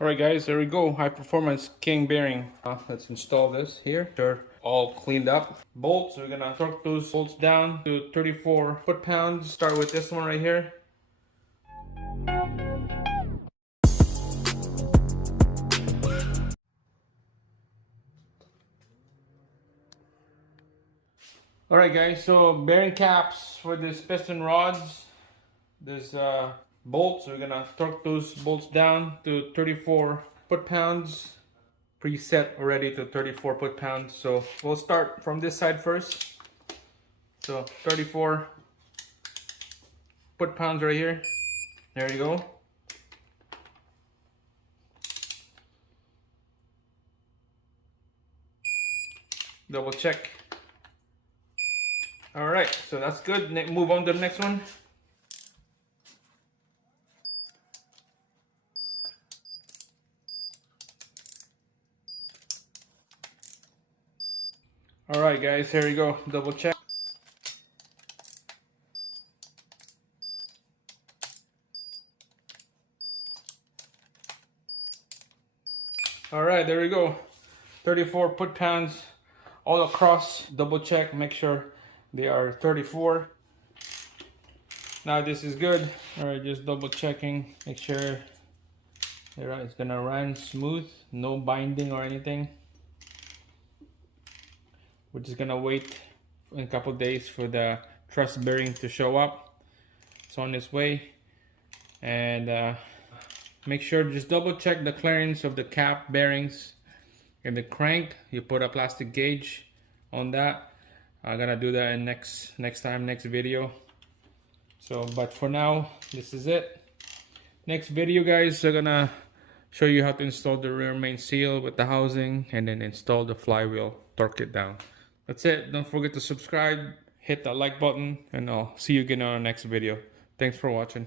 Alright guys, there we go. High performance king bearing. Let's install this here. They're all cleaned up. Bolts, we're gonna torque those bolts down to 34 foot-pounds. Start with this one right here. Alright guys, so bearing caps for this piston rods. There's bolts, we're gonna torque those bolts down to 34 foot-pounds. Preset already to 34 foot-pounds. So we'll start from this side first. So 34 foot-pounds right here. There you go. Double check. All right, so that's good. Move on to the next one. All right, guys, here we go. Double check. All right, there we go. 34 foot-pounds all across. Double check, make sure they are 34. Now this is good. All right, just double checking, make sure it's gonna run smooth, no binding or anything. We're just gonna wait in a couple days for the truss bearing to show up. It's on its way. And make sure, just double check the clearance of the cap bearings and the crank. You put a plastic gauge on that. I'm gonna do that in next video. So, but for now, this is it. Next video, guys, I'm gonna show you how to install the rear main seal with the housing and then install the flywheel, torque it down. That's it. Don't forget to subscribe, hit that like button, and I'll see you again on our next video. Thanks for watching.